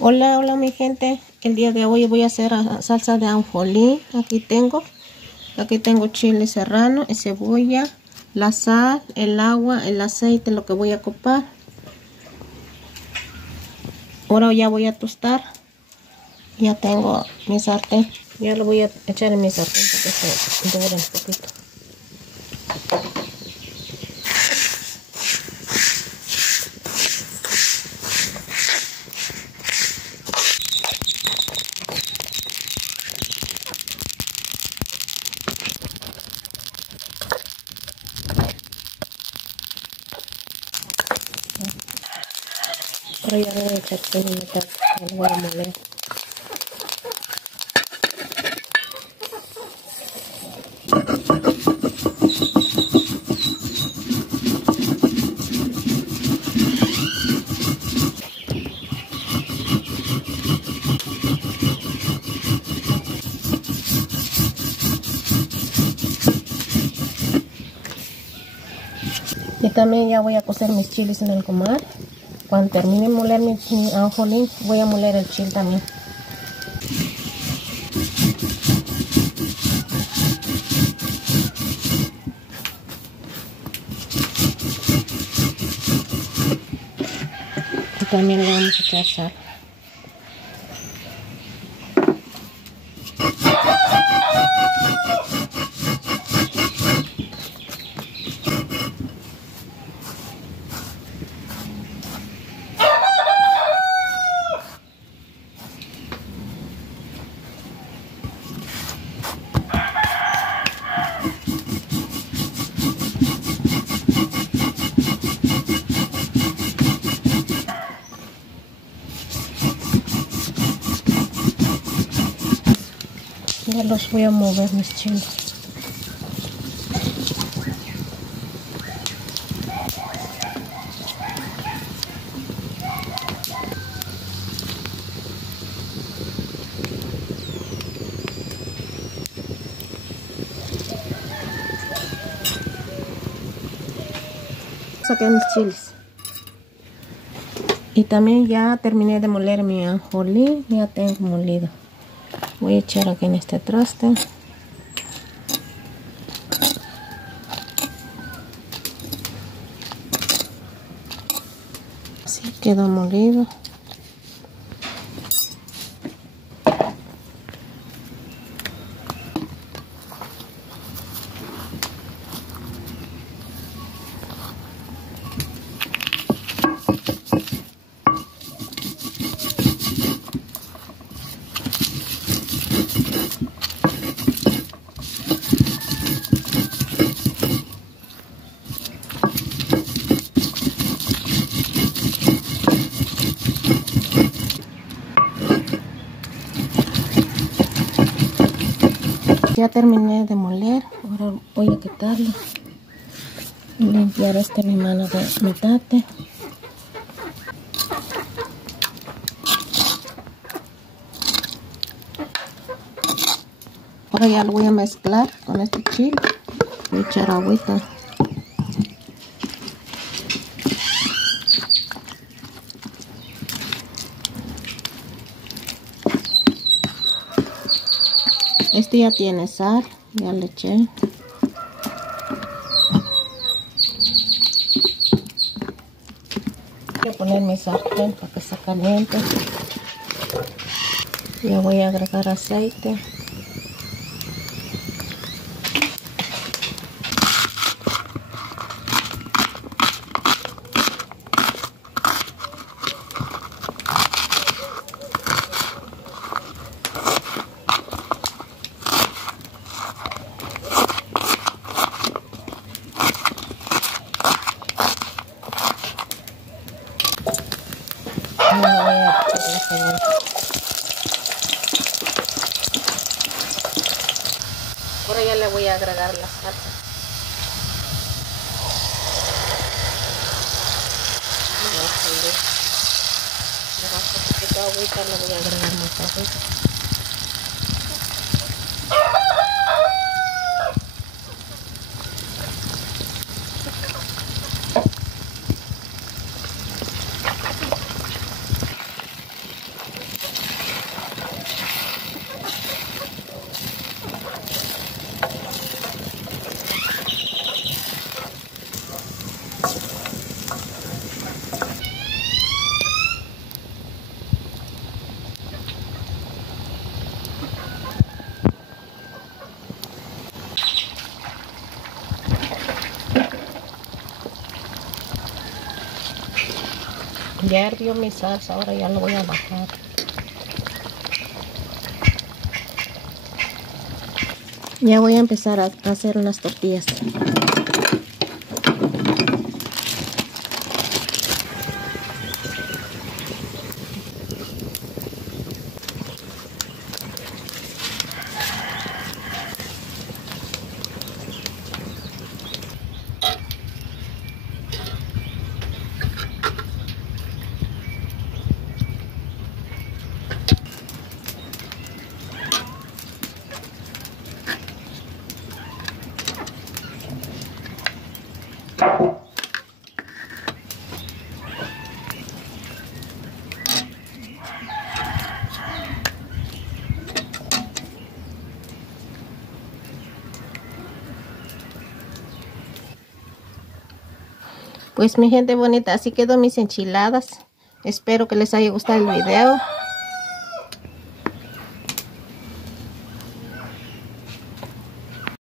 Hola, hola mi gente. El día de hoy voy a hacer salsa de ajonjolí. Aquí tengo chile serrano, cebolla, la sal, el agua, el aceite, lo que voy a ocupar. Ahora ya voy a tostar. Ya tengo mi sartén. Ya lo voy a echar en mi sartén porque se dora un poquito. Ahora ya voy a echar pimienta, lo voy a moler. Y también ya voy a cocer mis chiles en el comal. Cuando termine de moler mi ajonjolí, voy a moler el chile también. Y también le vamos a echar sal. Ya los voy a mover mis chiles. Saqué mis chiles. Y también ya terminé de moler mi ajonjolí. Ya tengo molido. Voy a echar aquí en este traste. Así quedó molido. Ya terminé de moler, ahora voy a quitarlo y limpiar mi mano de metate. Ahora ya lo voy a mezclar con este chile. Voy a echar agüita. Este ya tiene sal, ya le eché. Voy a poner mi sartén para que se caliente. Ya voy a agregar aceite. Ahora ya le voy a agregar la salsa. Un poquito de agüita, le voy a agregar más agüita. Ya hirvió mi salsa, ahora ya lo voy a bajar. Ya voy a empezar a hacer unas tortillas. Pues mi gente bonita, así quedó mis enchiladas. Espero que les haya gustado el video.